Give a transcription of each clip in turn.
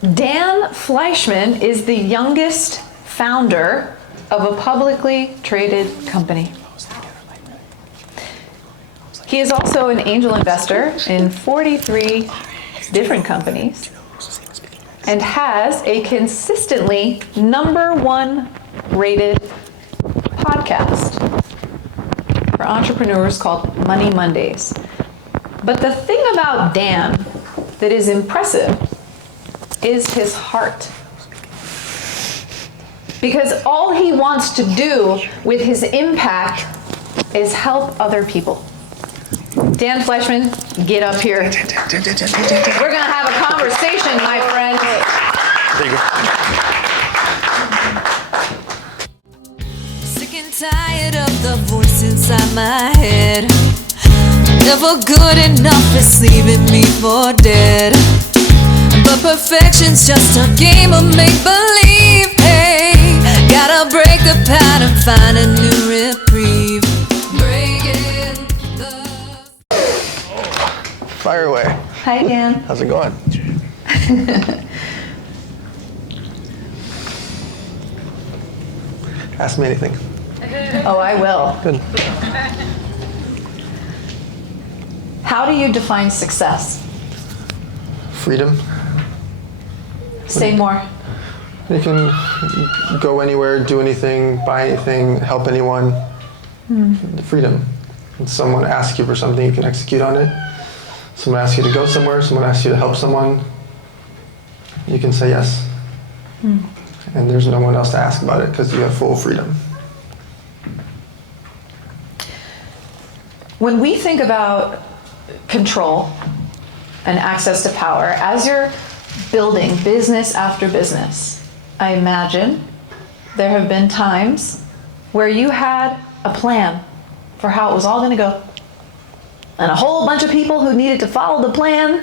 Dan Fleyshman is the youngest founder of a publicly traded company. He is also an angel investor in 43 different companies and has a consistently #1 rated podcast for entrepreneurs called Money Mondays. But the thing about Dan that is impressive is his heart. Because all he wants to do with his impact is help other people. Dan Fleyshman, get up here. We're gonna have a conversation, my friend. There you go. Sick and tired of the voice inside my head. Never good enough, it's leaving me for dead. But perfection's just a game of make-believe. Hey, gotta break the pattern, find a new reprieve. Breaking the... Fire away. Hi, Dan. How's it going? Ask me anything. Oh, I will. Good. How do you define success? Freedom. Say more. You can go anywhere, do anything, buy anything, help anyone. Freedom. When someone asks you for something, you can execute on it. Someone asks you to go somewhere, someone asks you to help someone, you can say yes. And there's no one else to ask about it because you have full freedom. When we think about control and access to power, as you're building business after business, I imagine there have been times where you had a plan for how it was all going to go, and a whole bunch of people who needed to follow the plan,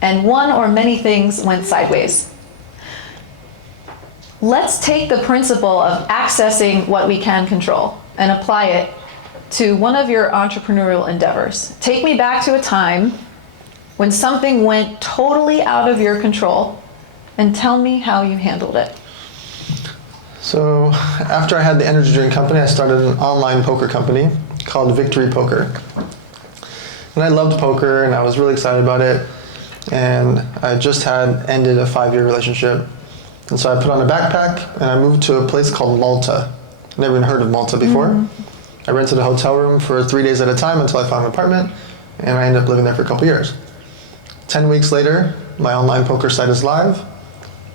and one or many things went sideways. Let's take the principle of accessing what we can control and apply it to one of your entrepreneurial endeavors. Take me back to a time when something went totally out of your control and tell me how you handled it. So after I had the energy drink company, I started an online poker company called Victory Poker. And I loved poker and I was really excited about it. And I just had ended a 5-year relationship. And so I put on a backpack and I moved to a place called Malta. Never even heard of Malta before. I rented a hotel room for 3 days at a time until I found an apartment, and I ended up living there for a couple years. 10 weeks later, my online poker site is live.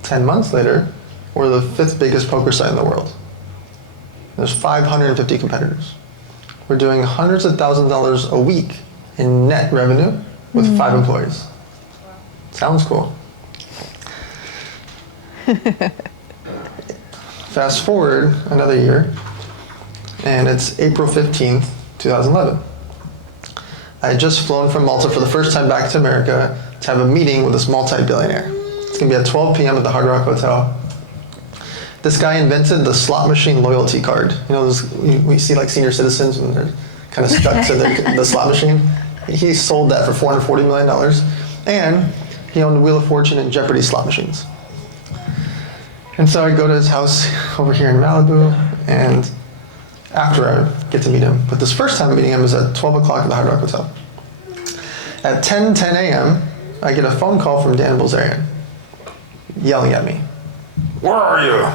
10 months later, we're the 5th biggest poker site in the world. There's 550 competitors. We're doing hundreds of thousands of dollars a week in net revenue with 5 employees. Sounds cool. Fast forward another year, and it's April 15th, 2011. I had just flown from Malta for the first time back to America to have a meeting with this multi-billionaire. It's gonna be at 12 p.m. at the Hard Rock Hotel. This guy invented the slot machine loyalty card. You know, we see like senior citizens when they're kind of stuck to the slot machine. He sold that for $440 million, and he owned Wheel of Fortune and Jeopardy slot machines. And so I go to his house over here in Malibu, and after I get to meet him, but this first time meeting him is at 12 o'clock at the Hard Rock Hotel. At 10 a.m., I get a phone call from Dan Bilzerian, yelling at me. "Where are you?"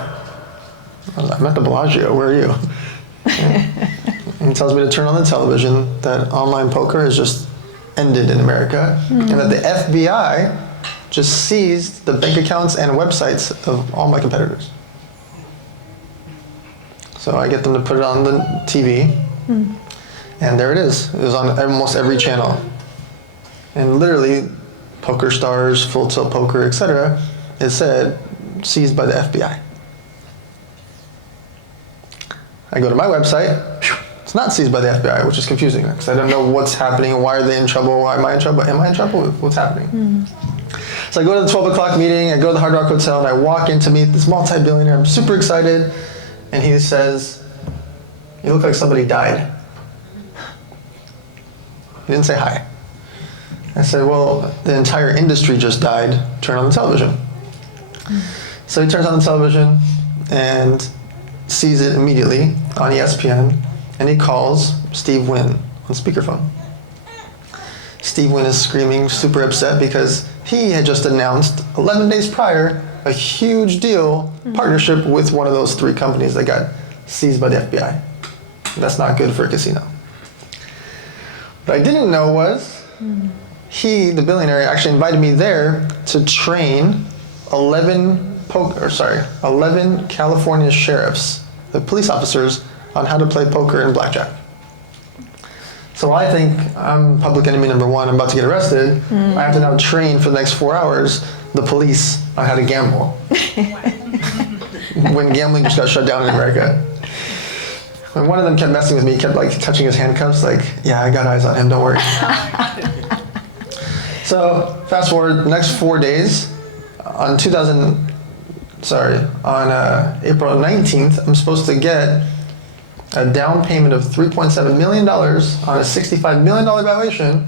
I'm at the Bellagio, where are you? And he tells me to turn on the television that online poker has just ended in America, and that the FBI just seized the bank accounts and websites of all my competitors. So I get them to put it on the TV, and there it is. It was on almost every channel. And literally, Poker Stars, Full Tilt Poker, etc., it said, seized by the FBI. I go to my website, it's not seized by the FBI, which is confusing, because I don't know what's happening, why are they in trouble, why am I in trouble, am I in trouble, what's happening? So I go to the 12 o'clock meeting, I go to the Hard Rock Hotel, and I walk in to meet this multi-billionaire. I'm super excited, and he says, "You look like somebody died." He didn't say hi. I said, "Well, the entire industry just died. Turn on the television." So he turns on the television and sees it immediately on ESPN, and he calls Steve Wynn on speakerphone. Steve Wynn is screaming, super upset, because he had just announced 11 days prior a huge deal, partnership with one of those 3 companies that got seized by the FBI. That's not good for a casino. What I didn't know was he, the billionaire, actually invited me there to train 11 California sheriffs, the police officers, on how to play poker and blackjack. So I think I'm public enemy number 1, I'm about to get arrested. I have to now train for the next 4 hours the police on how to gamble. When gambling just got shut down in America. And one of them kept messing with me, kept like touching his handcuffs, like, yeah, I got eyes on him, don't worry. So fast forward the next 4 days, on April 19th, I'm supposed to get a down payment of $3.7 million on a $65 million valuation.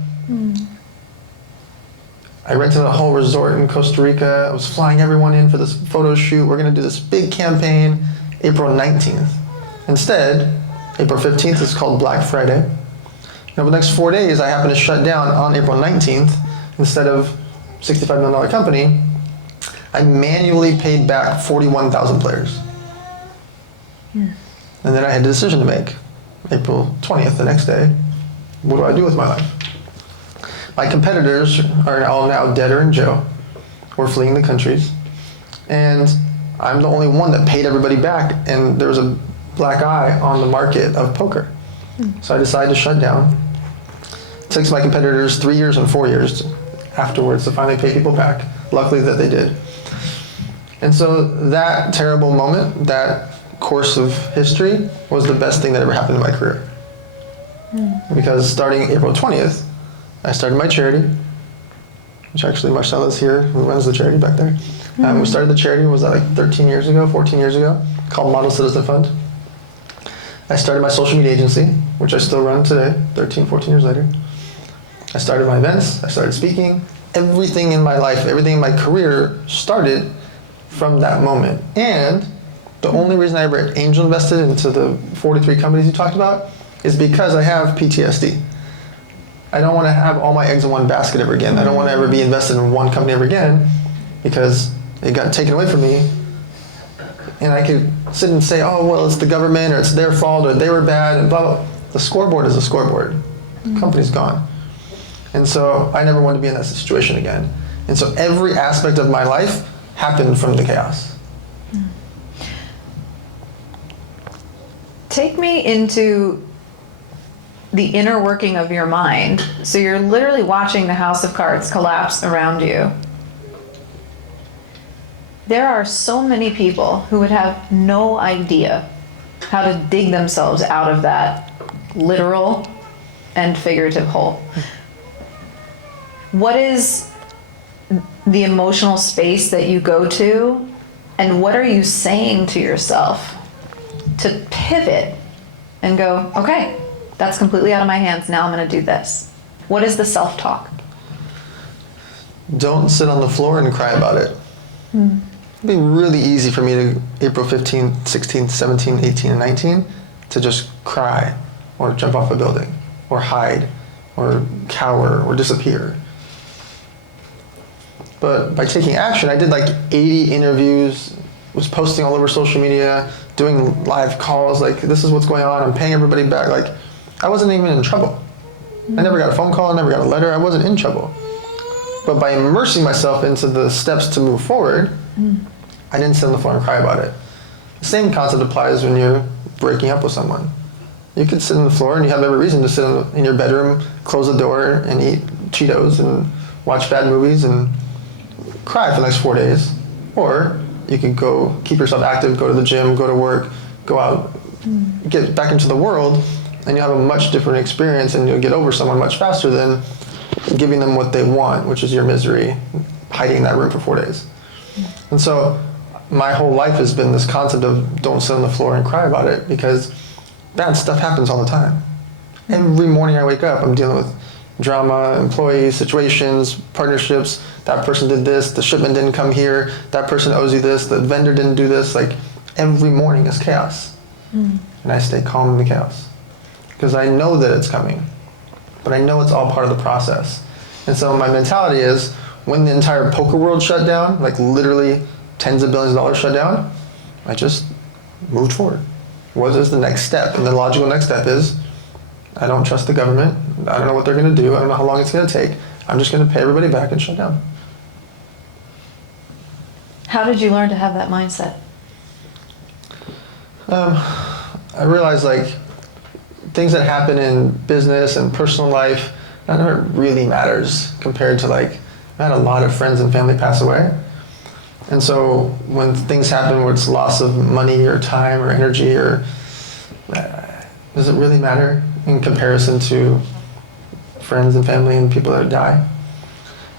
I rented a whole resort in Costa Rica. I was flying everyone in for this photo shoot. We're gonna do this big campaign April 19th. Instead, April 15th is called Black Friday. And over the next 4 days, I happen to shut down on April 19th. Instead of $65 million company, I manually paid back 41,000 players. And then I had a decision to make. April 20th, the next day, what do I do with my life? My competitors are all now dead or in jail or fleeing the countries. And I'm the only one that paid everybody back, and there was a black eye on the market of poker. So I decided to shut down. It takes my competitors 3 years and 4 years afterwards to finally pay people back. Luckily that they did. And so that terrible moment, that course of history, was the best thing that ever happened in my career. Because starting April 20th, I started my charity, which actually Marcella's here, who runs the charity back there. We started the charity, was that like 13 years ago, 14 years ago, called Model Citizen Fund. I started my social media agency, which I still run today, 13, 14 years later. I started my events, I started speaking. Everything in my life, everything in my career started from that moment. And the only reason I ever angel invested into the 43 companies you talked about is because I have PTSD. I don't want to have all my eggs in one basket ever again. I don't want to ever be invested in one company ever again because it got taken away from me. And I could sit and say, oh, well, it's the government, or it's their fault, or they were bad, and blah, blah. The scoreboard is a scoreboard. The company's gone. And so I never wanted to be in that situation again. And so every aspect of my life happened from the chaos. Take me into the inner working of your mind. So you're literally watching the house of cards collapse around you. There are so many people who would have no idea how to dig themselves out of that literal and figurative hole. What is the emotional space that you go to, and what are you saying to yourself to pivot and go, okay, that's completely out of my hands, now I'm going to do this? What is the self-talk? Don't sit on the floor and cry about it. It'd be really easy for me to, April 15th, 16th, 17th, 18th, and 19, to just cry or jump off a building or hide or cower or disappear. But by taking action, I did like 80 interviews, was posting all over social media, doing live calls, like, this is what's going on, I'm paying everybody back. Like, I wasn't even in trouble. I never got a phone call, I never got a letter, I wasn't in trouble. But by immersing myself into the steps to move forward, I didn't sit on the floor and cry about it. The same concept applies when you're breaking up with someone. You could sit on the floor and you have every reason to sit in your bedroom, close the door, and eat Cheetos and watch bad movies and cry for the next 4 days. Or you could go keep yourself active, go to the gym, go to work, go out, get back into the world, and you'll have a much different experience, and you'll get over someone much faster than giving them what they want, which is your misery, hiding in that room for 4 days. And so my whole life has been this concept of don't sit on the floor and cry about it, because bad stuff happens all the time. Every morning I wake up, I'm dealing with drama, employees, situations, partnerships. That person did this, the shipment didn't come here, that person owes you this, the vendor didn't do this. Like every morning is chaos. And I stay calm in the chaos because I know that it's coming, but I know it's all part of the process. And so my mentality is when the entire poker world shut down, like literally tens of billions of dollars shut down, I just moved forward. What is the next step? And the logical next step is I don't trust the government. I don't know what they're going to do. I don't know how long it's going to take. I'm just going to pay everybody back and shut down. How did you learn to have that mindset? I realized like things that happen in business and personal life, none of it really matters compared to like, I had a lot of friends and family pass away. And so when things happen where it's loss of money or time or energy or, does it really matter in comparison to friends and family and people that die?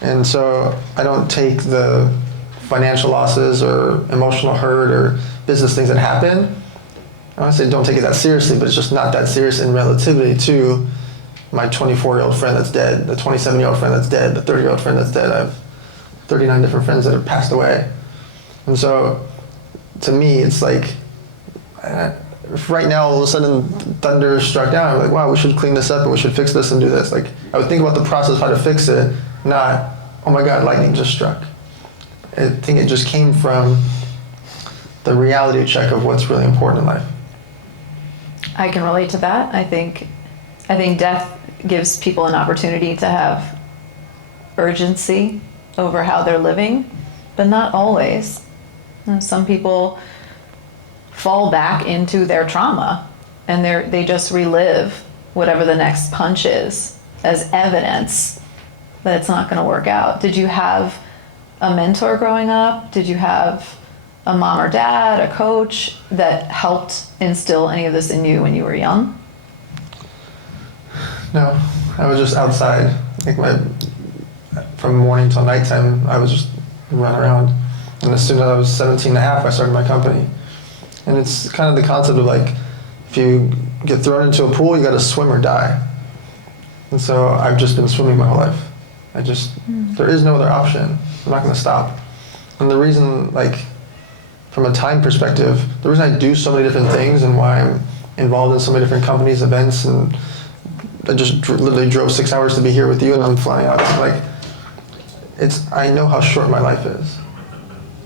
And so I don't take the financial losses or emotional hurt or business things that happen. I don't say don't take it that seriously, but it's just not that serious in relativity to my 24-year-old friend that's dead, the 27-year-old friend that's dead, the 30-year-old friend that's dead. I have 39 different friends that have passed away. And so to me, it's like, if right now all of a sudden thunder struck down, I'm like, wow, we should clean this up and we should fix this and do this. Like, I would think about the process of how to fix it, not, oh my God, lightning just struck. I think it just came from the reality check of what's really important in life. I can relate to that. I think death gives people an opportunity to have urgency over how they're living, but not always. Some people fall back into their trauma and they just relive whatever the next punch is as evidence that it's not going to work out. Did you have a mentor growing up? Did you have a mom or dad, a coach that helped instill any of this in you when you were young? No, I was just outside. Like from morning till nighttime, I was just running around. And as soon as I was 17 and a half, I started my company. And it's kind of the concept of like, if you get thrown into a pool, you got to swim or die. And so I've just been swimming my whole life. There is no other option. I'm not going to stop. And the reason, like, from a time perspective, the reason I do so many different things and why I'm involved in so many different companies, events, and I just literally drove 6 hours to be here with you and I'm flying out. Like, I know how short my life is.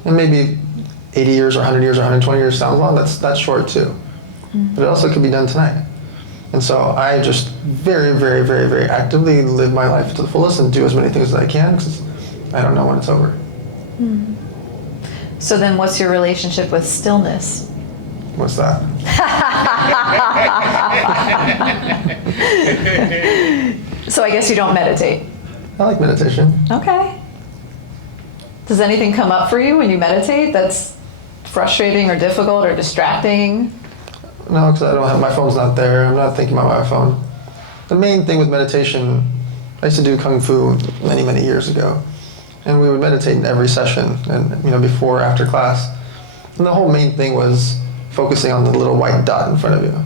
And maybe 80 years or 100 years or 120 years sounds long, that's short too. But it also could be done tonight. And so I just very, very, very, very actively live my life to the fullest and do as many things as I can because I don't know when it's over. So then what's your relationship with stillness? What's that? So I guess you don't meditate. I like meditation. Okay. Does anything come up for you when you meditate that's frustrating or difficult or distracting? No, because I don't have, my phone's not there. I'm not thinking about my phone. The main thing with meditation, I used to do Kung Fu many, many years ago. And we would meditate in every session and, before or after class. And the whole main thing was focusing on the little white dot in front of you.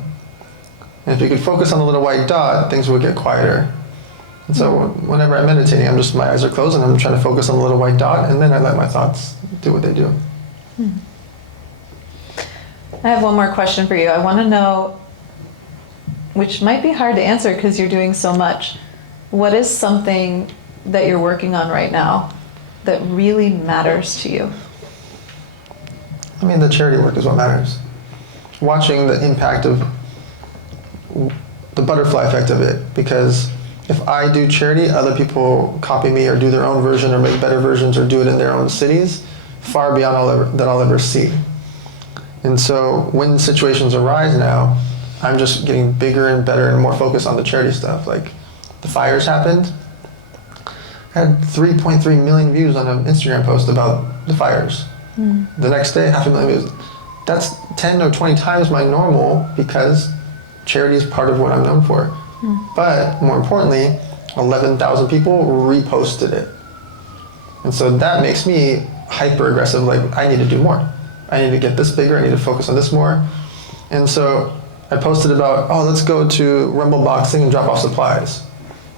And if you could focus on the little white dot, things would get quieter. And so whenever I'm meditating, my eyes are closed and I'm trying to focus on the little white dot, and then I let my thoughts do what they do. I have one more question for you. I want to know, which might be hard to answer because you're doing so much, what is something that you're working on right now that really matters to you? The charity work is what matters. Watching the impact of the butterfly effect of it, because if I do charity, other people copy me or do their own version or make better versions or do it in their own cities, far beyond I'll ever see. And so when situations arise now, I'm just getting bigger and better and more focused on the charity stuff. Like the fires happened, I had 3.3 million views on an Instagram post about the fires. The next day, 500,000 views. That's 10 or 20 times my normal because charity is part of what I'm known for. But more importantly, 11,000 people reposted it. And so that makes me hyper aggressive, like I need to do more. I need to get this bigger, I need to focus on this more. And so I posted about, let's go to Rumble Boxing and drop off supplies.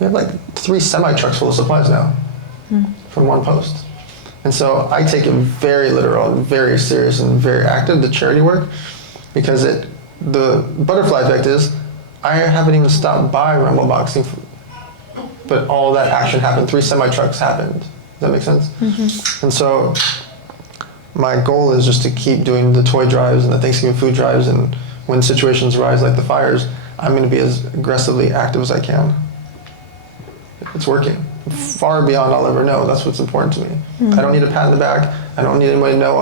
we have like 3 semi-trucks full of supplies now from one post. And so I take it very literal and very serious and very active, the charity work, because the butterfly effect is I haven't even stopped by Rumbleboxing, but all that action happened. 3 semi-trucks happened. Does that make sense? Mm-hmm. And so my goal is just to keep doing the toy drives and the Thanksgiving food drives, and when situations arise like the fires, I'm going to be as aggressively active as I can. It's working. Far beyond I'll ever know. That's what's important to me. Mm-hmm. I don't need a pat in the back. I don't need anybody to know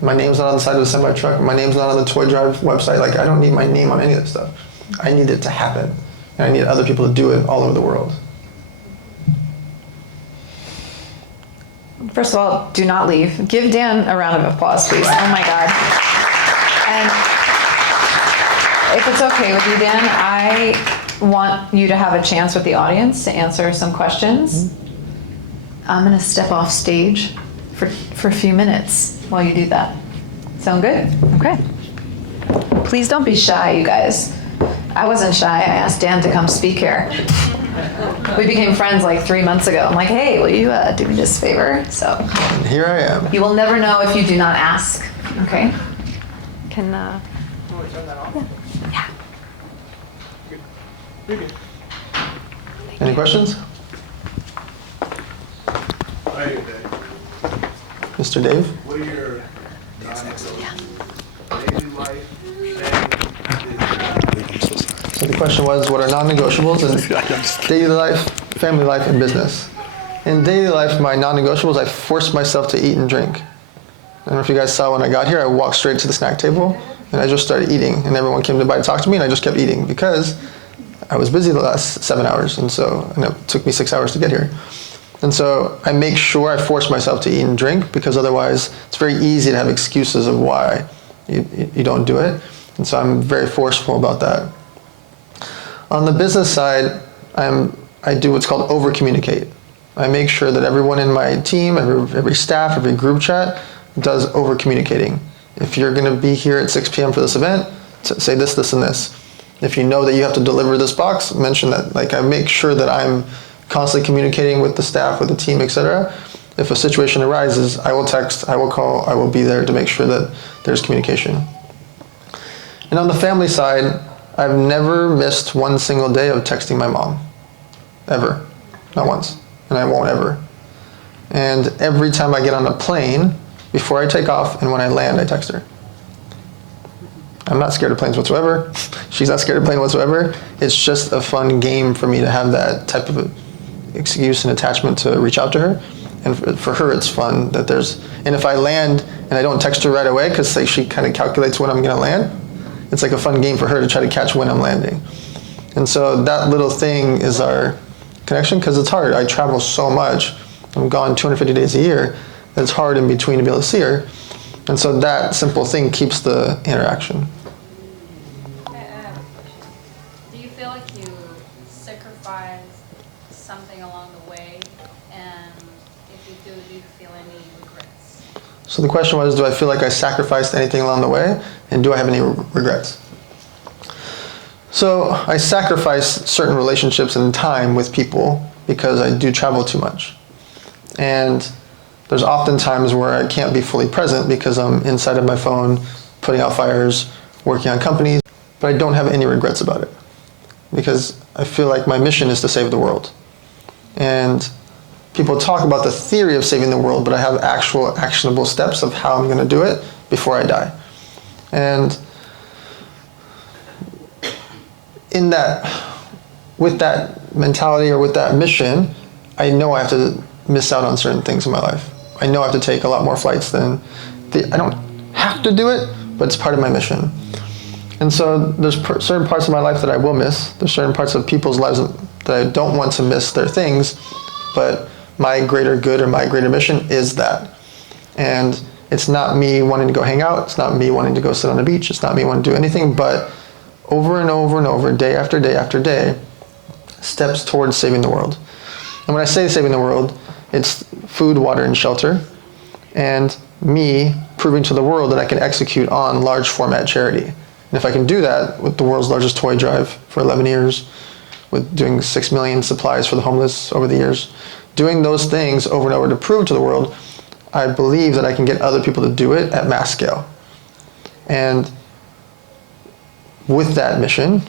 my name's not on the side of the semi-truck. My name's not on the toy drive website. Like, I don't need my name on any of this stuff. I need it to happen. And I need other people to do it all over the world. First of all, do not leave. Give Dan a round of applause, please. Oh my God. And if it's okay with you, Dan, I want you to have a chance with the audience to answer some questions. I'm going to step off stage for a few minutes while you do that. Sound good? Okay. Please don't be shy, you guys. I wasn't shy. I asked Dan to come speak here. We became friends like 3 months ago. I'm like, hey, will you do me this favor? So and here I am. You will never know if you do not ask. Okay? Can Want to turn that off? yeah. Any questions? Hi, Dave. Mr. Dave? What are your daily life, So the question was, what are non-negotiables in daily life, family life, and business? In daily life, my non-negotiables, I forced myself to eat and drink. I don't know if you guys saw when I got here, I walked straight to the snack table and I just started eating, and everyone came by to talk to me, and I just kept eating because I was busy the last 7 hours, and it took me 6 hours to get here. And so I make sure I force myself to eat and drink, because otherwise it's very easy to have excuses of why you don't do it. And so I'm very forceful about that. On the business side, I do what's called over-communicate. I make sure that everyone in my team, every staff, every group chat does over-communicating. If you're going to be here at 6 p.m. for this event, say this, this, and this. If you know that you have to deliver this box, mention that. Like, I make sure that I'm constantly communicating with the staff, with the team, etc. If a situation arises, I will text, I will call, I will be there to make sure that there's communication. And on the family side, I've never missed one single day of texting my mom. Ever. Not once. And I won't ever. And every time I get on a plane, before I take off and when I land, I text her. I'm not scared of planes whatsoever. She's not scared of planes whatsoever. It's just a fun game for me to have that type of excuse and attachment to reach out to her. And for her, it's fun that and if I land and I don't text her right away, because she kind of calculates when I'm going to land, it's like a fun game for her to try to catch when I'm landing. And so that little thing is our connection, because it's hard. I travel so much. I'm gone 250 days a year. It's hard in between to be able to see her. And so that simple thing keeps the interaction. Do you feel like you sacrificed something along the way? And if you do you feel any regrets? So the question was, do I feel like I sacrificed anything along the way? And do I have any regrets? So I sacrifice certain relationships and time with people because I do travel too much. And there's often times where I can't be fully present because I'm inside of my phone, putting out fires, working on companies, but I don't have any regrets about it because I feel like my mission is to save the world. And people talk about the theory of saving the world, but I have actual actionable steps of how I'm going to do it before I die. And with that mentality or with that mission, I know I have to miss out on certain things in my life. I know I have to take a lot more flights than I don't have to do it, but it's part of my mission. And so there's certain parts of my life that I will miss. There's certain parts of people's lives that I don't want to miss their things, but my greater good or my greater mission is that. And it's not me wanting to go hang out. It's not me wanting to go sit on the beach. It's not me wanting to do anything, but over and over and over, day after day after day, steps towards saving the world. And when I say saving the world, it's food, water, and shelter, and me proving to the world that I can execute on large format charity. And if I can do that with the world's largest toy drive for 11 years, with doing 6 million supplies for the homeless over the years. Doing those things over and over to prove to the world, I believe that I can get other people to do it at mass scale. And with that mission,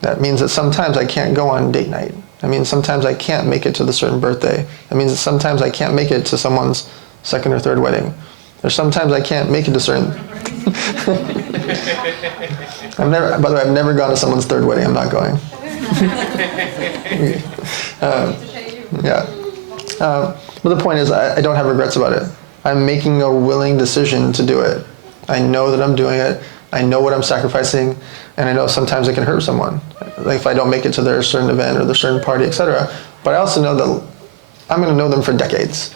that means that sometimes I can't go on date night. That means sometimes I can't make it to the certain birthday. That means that sometimes I can't make it to someone's second or third wedding. Or sometimes I can't make it to certain... by the way, I've never gone to someone's third wedding. I'm not going. Yeah. But the point is, I don't have regrets about it. I'm making a willing decision to do it. I know that I'm doing it. I know what I'm sacrificing, and I know sometimes it can hurt someone. Like if I don't make it to their certain event or their certain party, etc. But I also know that I'm going to know them for decades.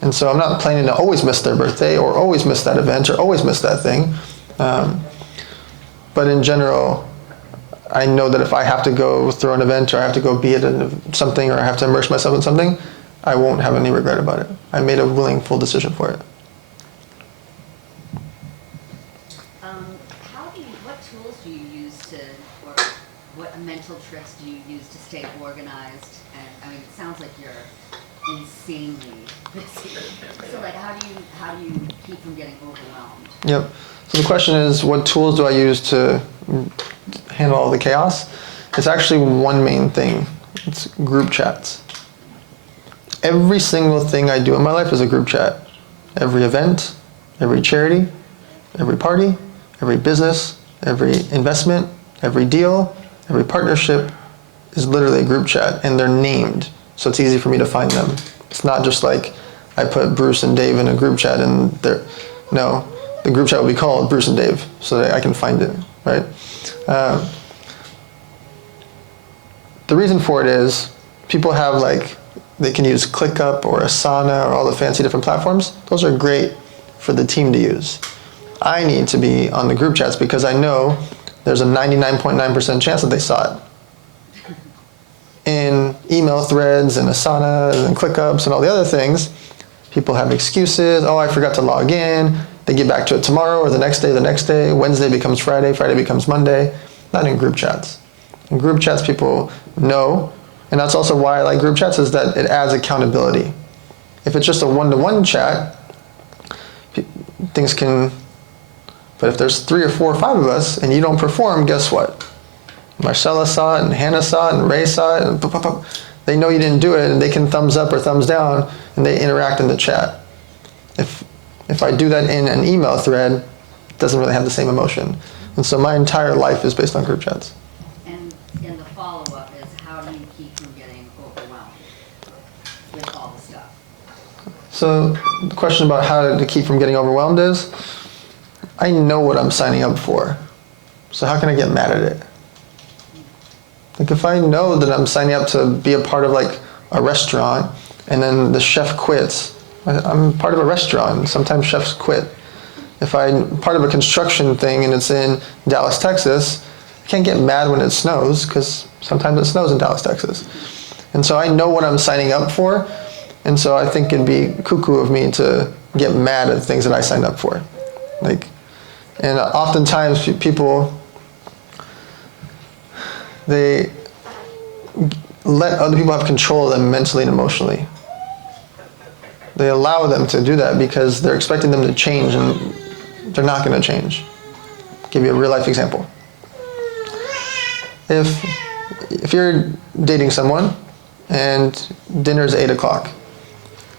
And so I'm not planning to always miss their birthday or always miss that event or always miss that thing. But in general, I know that if I have to go through an event or I have to go be at something or I have to immerse myself in something, I won't have any regret about it. I made a willing, full decision for it. What tools do you use or what mental tricks do you use to stay organized? And I mean, it sounds like you're insanely busy. So like, how do you keep from getting overwhelmed? Yep. So the question is, what tools do I use to handle all the chaos? It's actually one main thing. It's group chats. Every single thing I do in my life is a group chat. Every event, every charity, every party, every business, every investment, every deal, every partnership is literally a group chat, and they're named, so it's easy for me to find them. It's not just like I put Bruce and Dave in a group chat and they're, no, the group chat will be called Bruce and Dave so that I can find it, right? The reason for it is people have they can use ClickUp or Asana or all the fancy different platforms. Those are great for the team to use. I need to be on the group chats because I know there's a 99.9% chance that they saw it. In email threads and Asana and ClickUps and all the other things, people have excuses. Oh, I forgot to log in. They get back to it tomorrow or the next day. Wednesday becomes Friday. Friday becomes Monday. Not in group chats. In group chats, people know, and that's also why I like group chats, is that it adds accountability. If it's just a one-to-one chat, things can, but if there's 3 or 4 or 5 of us and you don't perform, guess what? Marcella saw it and Hannah saw it and Ray saw it and they know you didn't do it and they can thumbs up or thumbs down and they interact in the chat. If I do that in an email thread, it doesn't really have the same emotion. And so my entire life is based on group chats. And the follow-up is, how do you keep from getting overwhelmed with all the stuff? So the question about how to keep from getting overwhelmed is, I know what I'm signing up for. So how can I get mad at it? Like if I know that I'm signing up to be a part of a restaurant and then the chef quits, I'm part of a restaurant, and sometimes chefs quit. If I'm part of a construction thing and it's in Dallas, Texas, I can't get mad when it snows because sometimes it snows in Dallas, Texas. And so I know what I'm signing up for, and so I think it'd be cuckoo of me to get mad at things that I signed up for. And oftentimes people, they let other people have control of them mentally and emotionally. They allow them to do that because they're expecting them to change, and they're not going to change. I'll give you a real life example. If you're dating someone and dinner's 8 o'clock,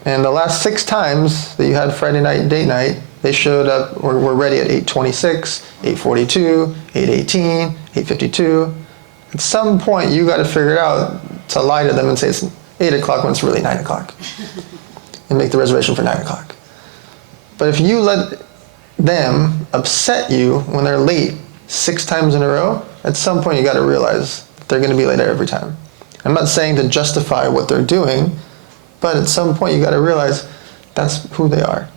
and the last 6 times that you had Friday night date night, they showed up or were ready at 8:26, 8:42, 8:18, 8:52. At some point, you got to figure it out to lie to them and say it's 8 o'clock when it's really 9 o'clock. And make the reservation for 9 o'clock. But if you let them upset you when they're late 6 times in a row, at some point you got to realize that they're going to be late every time. I'm not saying to justify what they're doing, but at some point you got to realize that's who they are.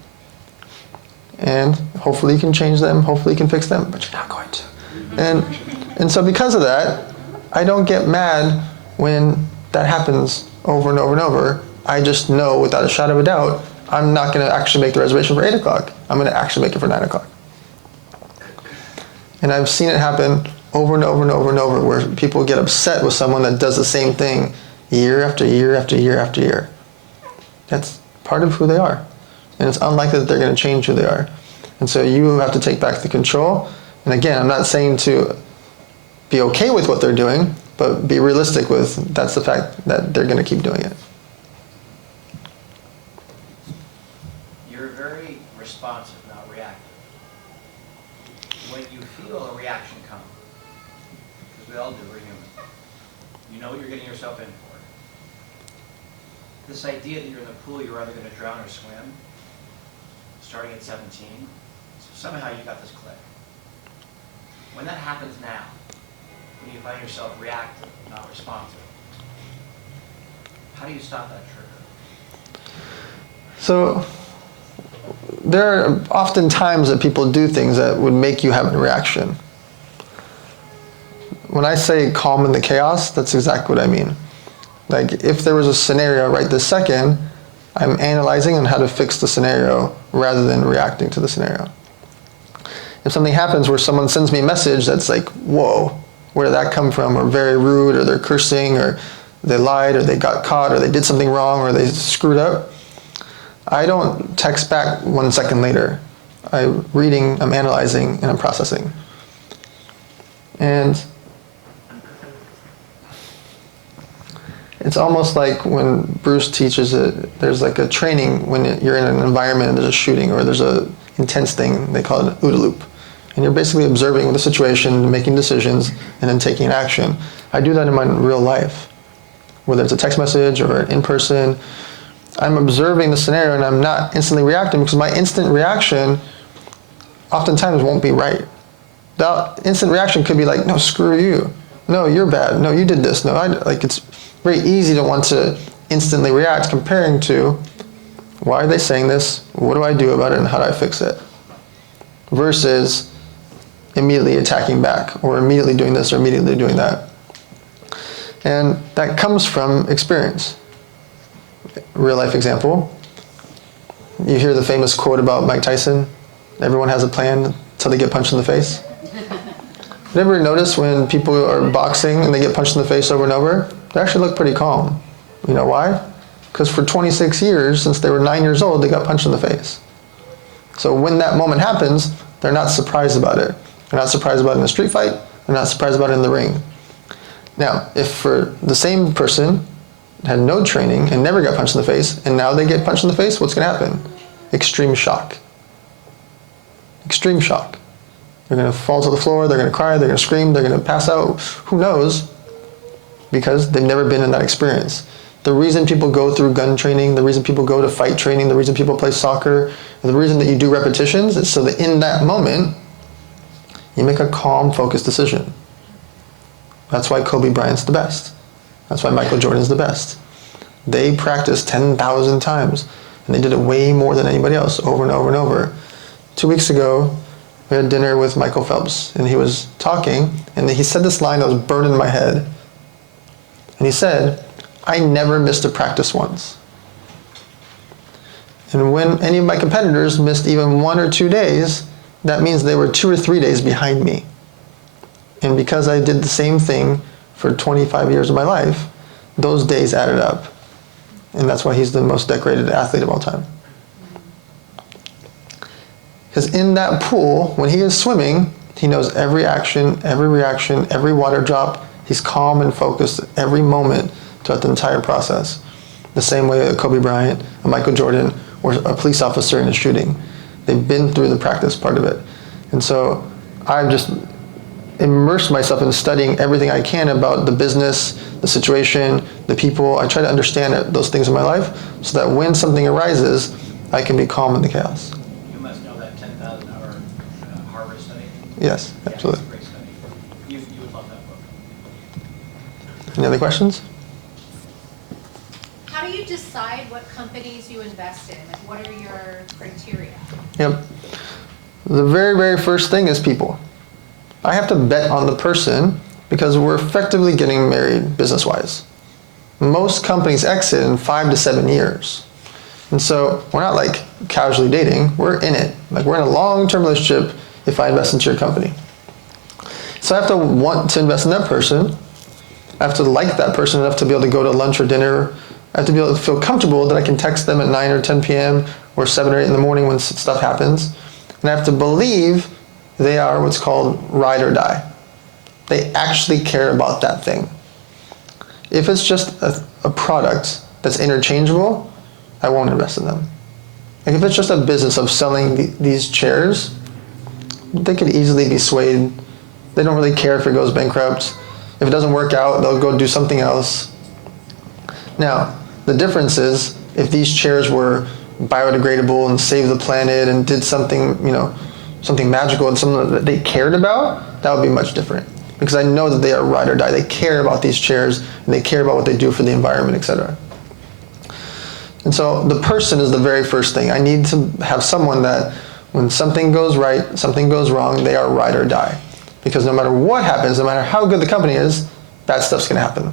And hopefully you can change them, hopefully you can fix them, but you're not going to. And so because of that, I don't get mad when that happens over and over and over. I just know without a shadow of a doubt, I'm not going to actually make the reservation for 8 o'clock. I'm going to actually make it for 9 o'clock. And I've seen it happen over and over and over and over, where people get upset with someone that does the same thing year after year after year after year. That's part of who they are. And it's unlikely that they're going to change who they are. And so you have to take back the control. And again, I'm not saying to be okay with what they're doing, but be realistic with that's the fact that they're going to keep doing it. You're very responsive, not reactive. When you feel a reaction come, because we all do, we're human, you know what you're getting yourself in for. This idea that you're in the pool, you're either going to drown or swim, starting at 17, so somehow you got this click. When that happens now, when you find yourself reactive, not responsive, how do you stop that trigger? So there are often times that people do things that would make you have a reaction. When I say calm in the chaos, that's exactly what I mean. Like, if there was a scenario right this second, I'm analyzing on how to fix the scenario rather than reacting to the scenario. If something happens where someone sends me a message that's like, whoa, where did that come from? Or very rude, or they're cursing, or they lied, or they got caught, or they did something wrong, or they screwed up, I don't text back 1 second later. I'm reading, I'm analyzing, and I'm processing. And it's almost like when Bruce teaches it, there's like a training when you're in an environment and there's a shooting or there's a intense thing, they call it an OODA loop. And you're basically observing the situation, making decisions, and then taking action. I do that in my real life. Whether it's a text message or an in-person, I'm observing the scenario and I'm not instantly reacting, because my instant reaction oftentimes won't be right. The instant reaction could be like, no, screw you. No, you're bad. No, you did this. No, it's very easy to want to instantly react, comparing to, why are they saying this? What do I do about it, and how do I fix it? Versus immediately attacking back, or immediately doing this, or immediately doing that. And that comes from experience. Real life example. You hear the famous quote about Mike Tyson, everyone has a plan until they get punched in the face. You ever notice when people are boxing and they get punched in the face over and over, they actually look pretty calm. You know why? Because for 26 years, since they were 9 years old, they got punched in the face. So when that moment happens, they're not surprised about it. They're not surprised about it in a street fight. They're not surprised about it in the ring. Now, if for the same person had no training and never got punched in the face, and now they get punched in the face, what's going to happen? Extreme shock. Extreme shock. They're going to fall to the floor, they're going to cry, they're going to scream, they're going to pass out. Who knows? Because they've never been in that experience. The reason people go through gun training, the reason people go to fight training, the reason people play soccer, the reason that you do repetitions is so that in that moment, you make a calm, focused decision. That's why Kobe Bryant's the best. That's why Michael Jordan's the best. They practiced 10,000 times, and they did it way more than anybody else, over and over and over. 2 weeks ago, we had dinner with Michael Phelps, and he was talking, and he said this line that was burned in my head. And he said, I never missed a practice once. And when any of my competitors missed even 1 or 2 days, that means they were 2 or 3 days behind me. And because I did the same thing for 25 years of my life, those days added up. And that's why he's the most decorated athlete of all time. Because in that pool, when he is swimming, he knows every action, every reaction, every water drop. He's calm and focused every moment throughout the entire process. The same way a Kobe Bryant, a Michael Jordan, or a police officer in a shooting. They've been through the practice part of it. And so I've just immersed myself in studying everything I can about the business, the situation, the people. I try to understand those things in my life so that when something arises, I can be calm in the chaos. You must know that 10,000-hour Harvard study. Yes, absolutely. Yeah, it's a great study. You would love that book. Any other questions? How do you decide what companies you invest in? Like, what are your criteria? Yep. The very, very first thing is people. I have to bet on the person because we're effectively getting married business-wise. Most companies exit in 5 to 7 years. And so we're not like casually dating, we're in it. Like we're in a long-term relationship if I invest into your company. So So I have to want to invest in that person. I have to like that person enough to be able to go to lunch or dinner. I have to be able to feel comfortable that I can text them at 9 or 10 p.m. or 7 or 8 in the morning when stuff happens. And I have to believe they are what's called ride or die. They actually care about that thing. If it's just a product that's interchangeable, I won't invest in them. Like if it's just a business of selling these chairs, they could easily be swayed. They don't really care if it goes bankrupt. If it doesn't work out, they'll go do something else. Now, the difference is if these chairs were biodegradable and saved the planet and did something, something magical and something that they cared about, that would be much different. Because I know that they are ride or die. They care about these chairs and they care about what they do for the environment, etc. And so the person is the very first thing. I need to have someone that when something goes right, something goes wrong, they are ride or die. Because no matter what happens, no matter how good the company is, bad stuff's going to happen.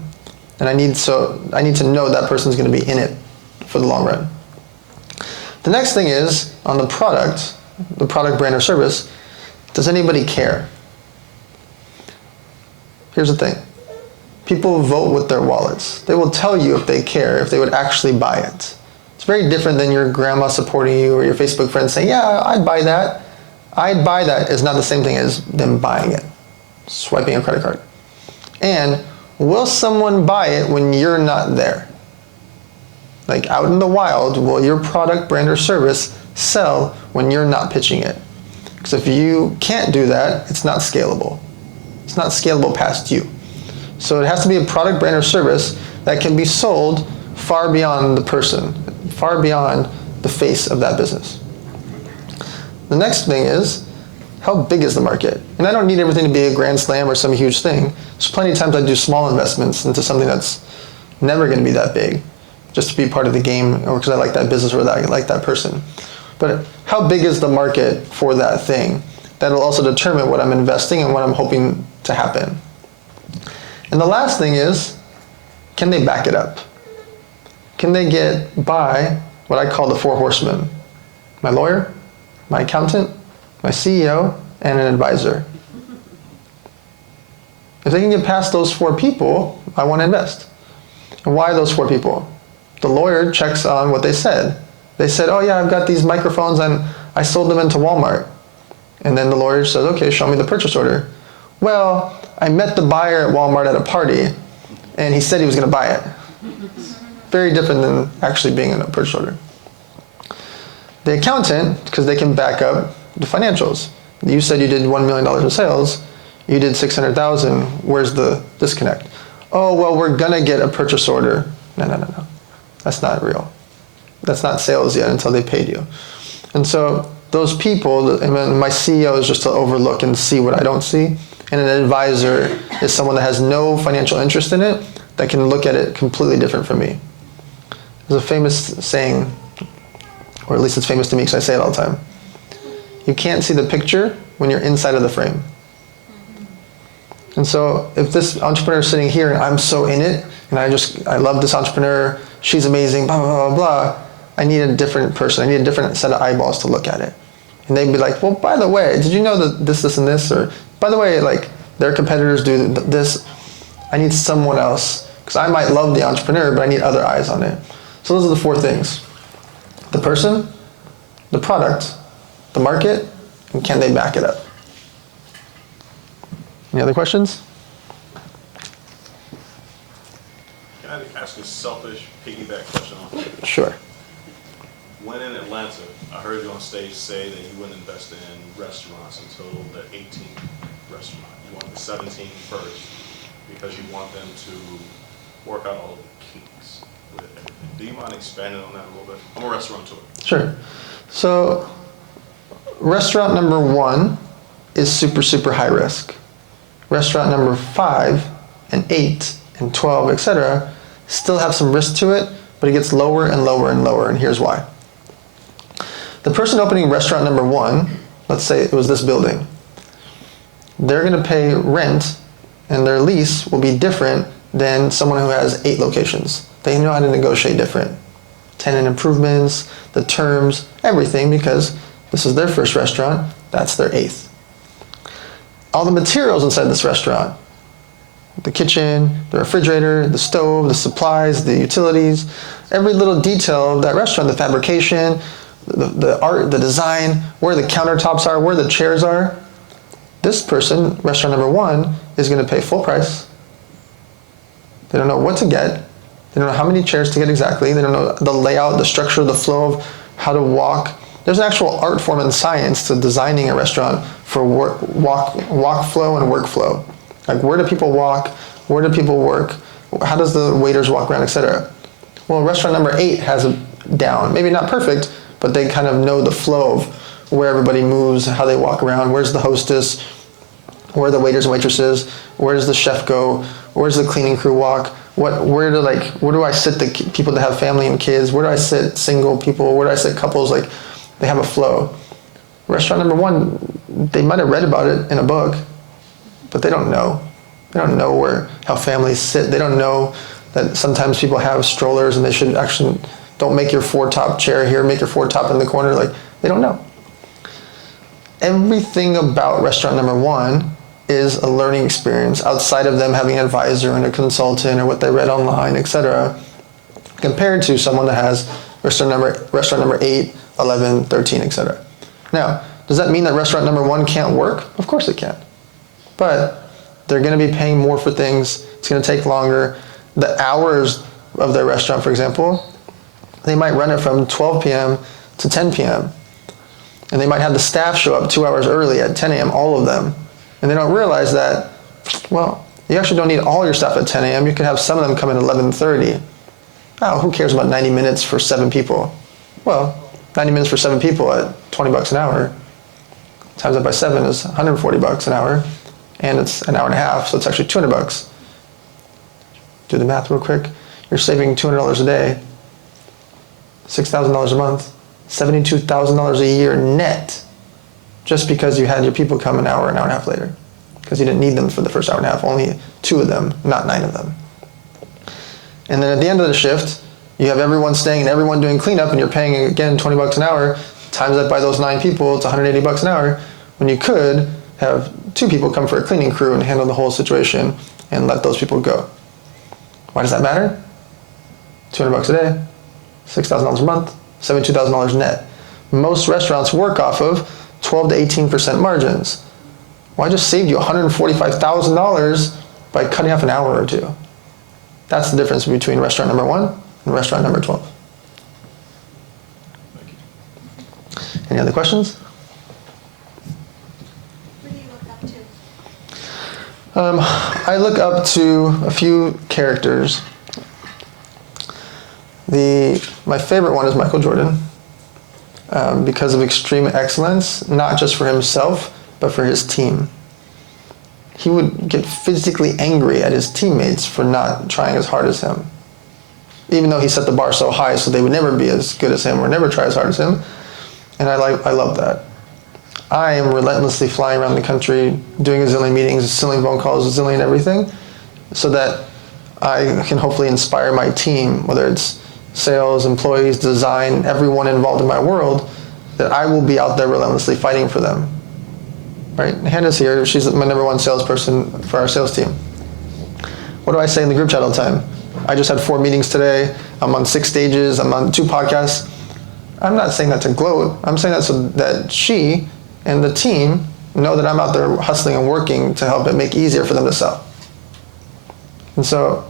And I need to know that person's going to be in it for the long run. The next thing is, on the product brand or service, does anybody care? Here's the thing. People vote with their wallets. They will tell you if they care, if they would actually buy it. It's very different than your grandma supporting you or your Facebook friends saying, yeah, I'd buy that. I'd buy that is not the same thing as them buying it, swiping a credit card. And will someone buy it when you're not there? Like out in the wild, will your product, brand, or service sell when you're not pitching it? Because if you can't do that, it's not scalable. It's not scalable past you. So it has to be a product, brand, or service that can be sold far beyond the person, far beyond the face of that business. The next thing is, how big is the market? And I don't need everything to be a grand slam or some huge thing. There's plenty of times I do small investments into something that's never going to be that big, just to be part of the game or because I like that business or that I like that person. But how big is the market for that thing? That'll also determine what I'm investing and what I'm hoping to happen. And the last thing is, can they back it up? Can they get by what I call the 4 horsemen? My lawyer, my accountant, my CEO, and an advisor. If they can get past those 4 people, I want to invest. And why those 4 people? The lawyer checks on what they said. They said, oh yeah, I've got these microphones and I sold them into Walmart. And then the lawyer says, okay, show me the purchase order. Well, I met the buyer at Walmart at a party and he said he was going to buy it. Very different than actually being in a purchase order. The accountant, because they can back up the financials. You said you did $1 million in sales. You did $600,000. Where's the disconnect? Oh, well, we're going to get a purchase order. No. That's not real. That's not sales yet until they paid you. And so those people, and my CEO is just to overlook and see what I don't see. And an advisor is someone that has no financial interest in it that can look at it completely different from me. There's a famous saying, or at least it's famous to me because I say it all the time. You can't see the picture when you're inside of the frame. And so if this entrepreneur is sitting here and I'm so in it, and I love this entrepreneur, she's amazing, blah, blah, blah, blah, I need a different person. I need a different set of eyeballs to look at it. And they'd be like, well, by the way, did you know that this, and this? Or, by the way, like, their competitors do this. I need someone else. Because I might love the entrepreneur, but I need other eyes on it. So those are the 4 things. The person, the product, the market, and can they back it up? Any other questions? Can I ask a selfish piggyback question on that? Sure. When in Atlanta, I heard you on stage say that you wouldn't invest in restaurants until the 18th restaurant. You want the 17th first because you want them to work out all the kinks with everything. Do you mind expanding on that a little bit? I'm a restaurateur. Sure. So restaurant number 1 is super, super high risk. Restaurant number 5 and 8 and 12, etc., still have some risk to it, but it gets lower and lower and lower, and here's why. The person opening restaurant number 1, let's say it was this building, they're going to pay rent and their lease will be different than someone who has 8 locations. They know how to negotiate different. Tenant improvements, the terms, everything, because this is their first restaurant, that's their 8th. all the materials inside this restaurant. The kitchen, the refrigerator, the stove, the supplies, the utilities, every little detail of that restaurant, the fabrication, the art, the design, where the countertops are, where the chairs are. This person, restaurant number 1, is going to pay full price. They don't know what to get. They don't know how many chairs to get exactly. They don't know the layout, the structure, the flow of how to walk. There's an actual art form and science to designing a restaurant for walk flow and workflow. Like, where do people walk? Where do people work? How does the waiters walk around, etc. Well, restaurant number 8 has it down. Maybe not perfect, but they kind of know the flow of where everybody moves, how they walk around, where's the hostess, where are the waiters and waitresses, where does the chef go, where's the cleaning crew walk, where do I sit the people that have family and kids, where do I sit single people, where do I sit couples, like, they have a flow. Restaurant number 1, they might have read about it in a book, but they don't know. They don't know how families sit. They don't know that sometimes people have strollers and they should actually, don't make your 4-top chair here, make your 4-top in the corner. Like, they don't know. Everything about restaurant number 1 is a learning experience outside of them having an advisor and a consultant or what they read online, etc., compared to someone that has restaurant number 8, 11, 13, etc. Now, does that mean that restaurant number 1 can't work? Of course it can. But they're going to be paying more for things. It's going to take longer. The hours of their restaurant, for example, they might run it from 12 p.m. to 10 p.m. And they might have the staff show up 2 hours early at 10 a.m., all of them. And they don't realize that, well, you actually don't need all your staff at 10 a.m. You could have some of them come at 11:30. Oh, who cares about 90 minutes for 7 people? Well, 90 minutes for 7 people at $20 an hour, times that by 7 is $140 an hour, and it's an hour and a half, so it's actually $200. Do the math real quick. You're saving $200 a day, $6,000 a month, $72,000 a year net, just because you had your people come an hour and a half later, because you didn't need them for the first hour and a half, only 2 of them, not 9 of them. And then at the end of the shift, you have everyone staying and everyone doing cleanup, and you're paying, again, $20 an hour, times that by those 9 people, it's $180 an hour, when you could have 2 people come for a cleaning crew and handle the whole situation and let those people go. Why does that matter? $200 a day, $6,000 a month, $72,000 net. Most restaurants work off of 12 to 18% margins. Well, I just saved you $145,000 by cutting off an hour or 2. That's the difference between restaurant number 1 and restaurant number 12. Any other questions? Who do you look up to? I look up to a few characters. My favorite one is Michael Jordan, because of extreme excellence, not just for himself, but for his team. He would get physically angry at his teammates for not trying as hard as him, even though he set the bar so high so they would never be as good as him or never try as hard as him. And I love that. I am relentlessly flying around the country, doing a zillion meetings, a zillion phone calls, a zillion everything, so that I can hopefully inspire my team, whether it's sales, employees, design, everyone involved in my world, that I will be out there relentlessly fighting for them. Right? Hannah's here. She's my number 1 salesperson for our sales team. What do I say in the group chat all the time? I just had 4 meetings today. I'm on 6 stages. I'm on 2 podcasts. I'm not saying that to gloat. I'm saying that so that she and the team know that I'm out there hustling and working to help it make easier for them to sell. And so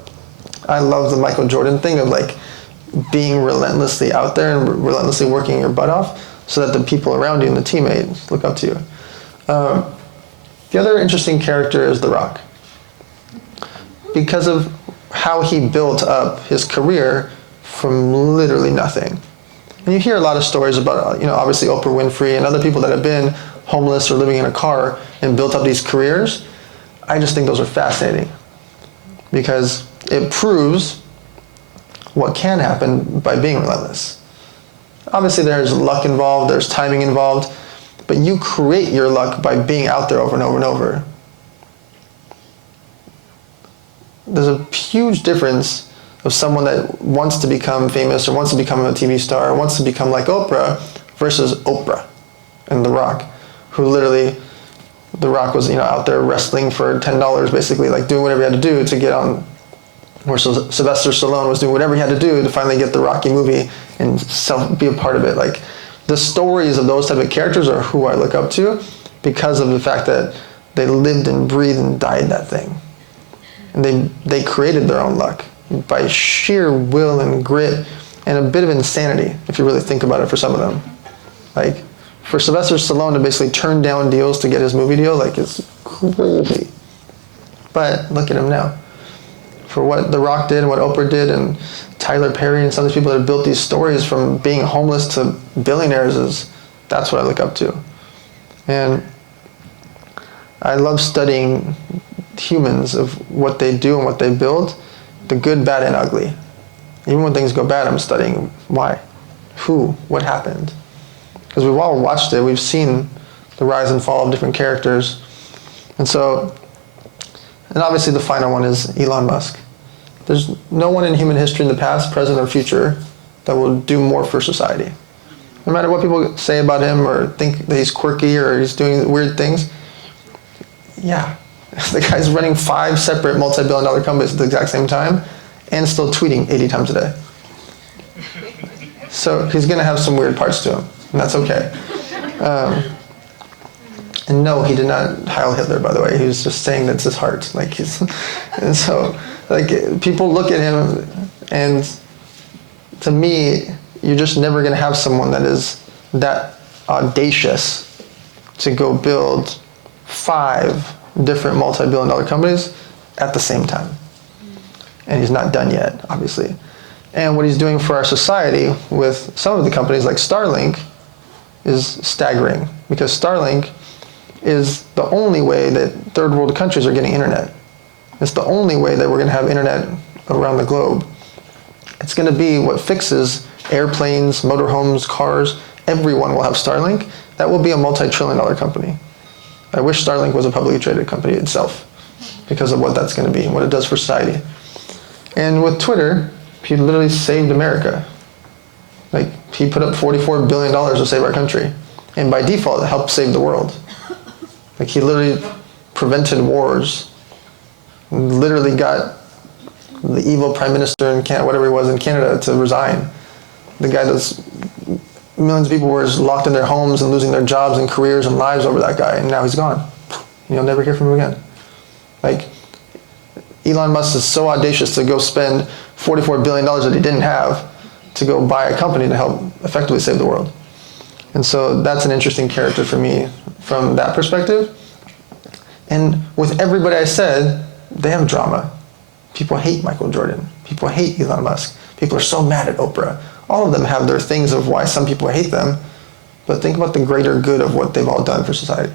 I love the Michael Jordan thing of like being relentlessly out there and relentlessly working your butt off so that the people around you and the teammates look up to you. The other interesting character is The Rock, because of how he built up his career from literally nothing. And you hear a lot of stories about, obviously Oprah Winfrey and other people that have been homeless or living in a car and built up these careers. I just think those are fascinating because it proves what can happen by being relentless. Obviously there's luck involved, there's timing involved, but you create your luck by being out there over and over and over. There's a huge difference of someone that wants to become famous or wants to become a TV star or wants to become like Oprah versus Oprah and The Rock, who literally The Rock was, out there wrestling for $10, basically, like doing whatever he had to do to get on. Where Sylvester Stallone was doing whatever he had to do to finally get the Rocky movie and be a part of it. Like, the stories of those type of characters are who I look up to because of the fact that they lived and breathed and died that thing. And they created their own luck by sheer will and grit and a bit of insanity, if you really think about it, for some of them. Like, for Sylvester Stallone to basically turn down deals to get his movie deal, like, it's crazy. But look at him now. For what The Rock did and what Oprah did and Tyler Perry and some of these people that have built these stories from being homeless to billionaires, that's what I look up to. And I love studying humans, of what they do and what they build, the good, bad, and ugly. Even when things go bad, I'm studying why, who, what happened. Because we've all watched it, we've seen the rise and fall of different characters. And obviously the final one is Elon Musk. There's no one in human history in the past, present, or future that will do more for society. No matter what people say about him or think that he's quirky or he's doing weird things, yeah. The guy's running 5 separate multi-billion-dollar companies at the exact same time and still tweeting 80 times a day. So he's going to have some weird parts to him, and that's okay. And no, he did not Heil Hitler, by the way. He was just saying that's his heart. And so, people look at him, and to me, you're just never going to have someone that is that audacious to go build 5 different multi-billion-dollar companies at the same time. And he's not done yet, obviously. And what he's doing for our society with some of the companies like Starlink is staggering, because Starlink is the only way that third world countries are getting internet. It's the only way that we're going to have internet around the globe. It's going to be what fixes airplanes, motorhomes, cars. Everyone will have Starlink. That will be a multi-trillion-dollar company. I wish Starlink was a publicly traded company itself because of what that's going to be and what it does for society. And with Twitter, he literally saved America. Like, he put up $44 billion to save our country. And by default, it helped save the world. Like, he literally prevented wars. Literally got the evil prime minister in Canada, whatever he was in Canada, to resign. The guy that's millions of people were locked in their homes and losing their jobs and careers and lives over that guy, and now he's gone. You'll never hear from him again. Like, Elon Musk is so audacious to go spend $44 billion that he didn't have to go buy a company to help effectively save the world. And so that's an interesting character for me from that perspective. And with everybody I said, they have drama. People hate Michael Jordan. People hate Elon Musk. People are so mad at Oprah. All of them have their things of why some people hate them, but think about the greater good of what they've all done for society.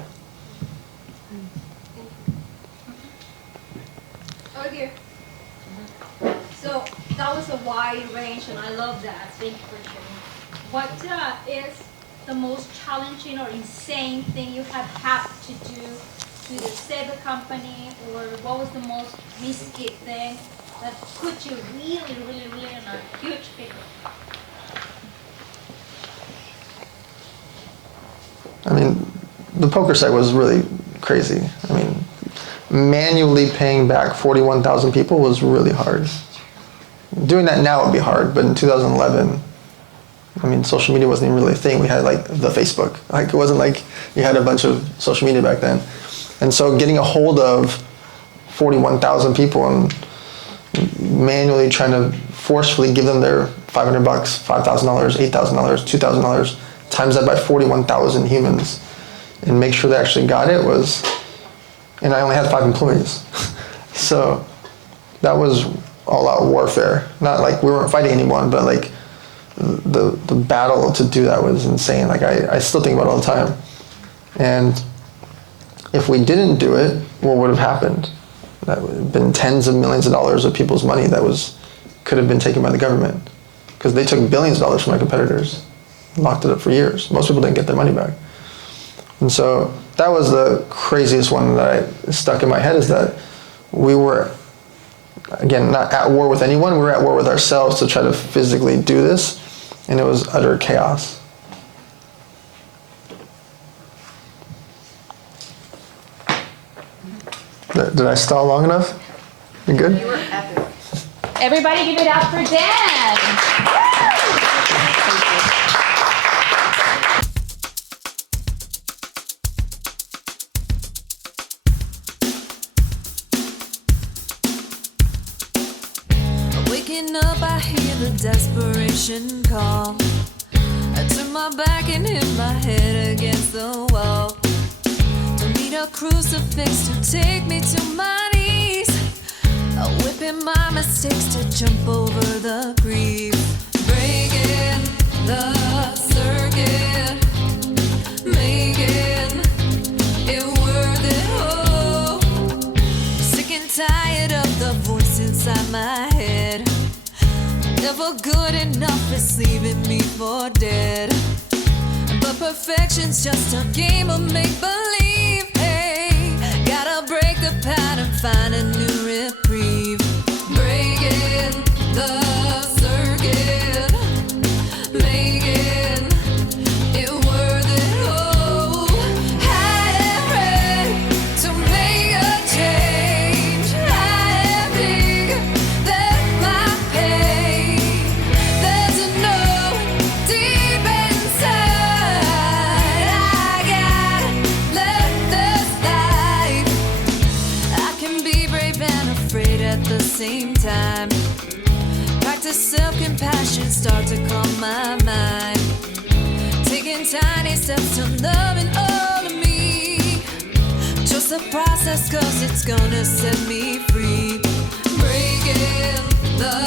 Oh dear. So that was a wide range, and I love that. Thank you for sharing. What is the most challenging or insane thing you have had to do to either save a company, or what was the most risky thing that put you really, really, really in a huge pickle? I mean, the poker site was really crazy. I mean, manually paying back 41,000 people was really hard. Doing that now would be hard, but in 2011, I mean, social media wasn't even really a thing. We had like the Facebook. Like, it wasn't like you had a bunch of social media back then. And so getting a hold of 41,000 people and manually trying to forcefully give them their $500, $5,000, $8,000, $2,000, times that by 41,000 humans and make sure they actually got it was, and I only had 5 employees. So that was all out warfare. Not like we weren't fighting anyone, but like the battle to do that was insane. Like, I still think about it all the time. And if we didn't do it, what would have happened? That would have been tens of millions of dollars of people's money that could have been taken by the government, because they took billions of dollars from our competitors, locked it up for years. Most people didn't get their money back. And so that was the craziest one that stuck in my head, is that we were, again, not at war with anyone, we were at war with ourselves to try to physically do this, and it was utter chaos. Did I stall long enough? You good? You were epic. Everybody give it up for Dan. Waking up, I hear the desperation call. I turn my back and hit my head against the wall. Don't need a crucifix to take me to my knees. Whipping my mistakes to jump over the grief. Breaking the circuit, making it worth it. Oh, sick and tired of the voice inside my head. Never good enough, it's leaving me for dead. But perfection's just a game of make-believe. Hey, gotta break the pattern, find a new reprieve. Breaking the circuit, making it worth it. Oh, I am ready to make a change. I am big, that's my pain. There's a knowing deep inside. I gotta let this life. I can be brave and afraid at the same time. Practice self-compassion, start to calm my mind. Taking tiny steps to loving all of me. Trust the process, cause it's gonna set me free. Breaking the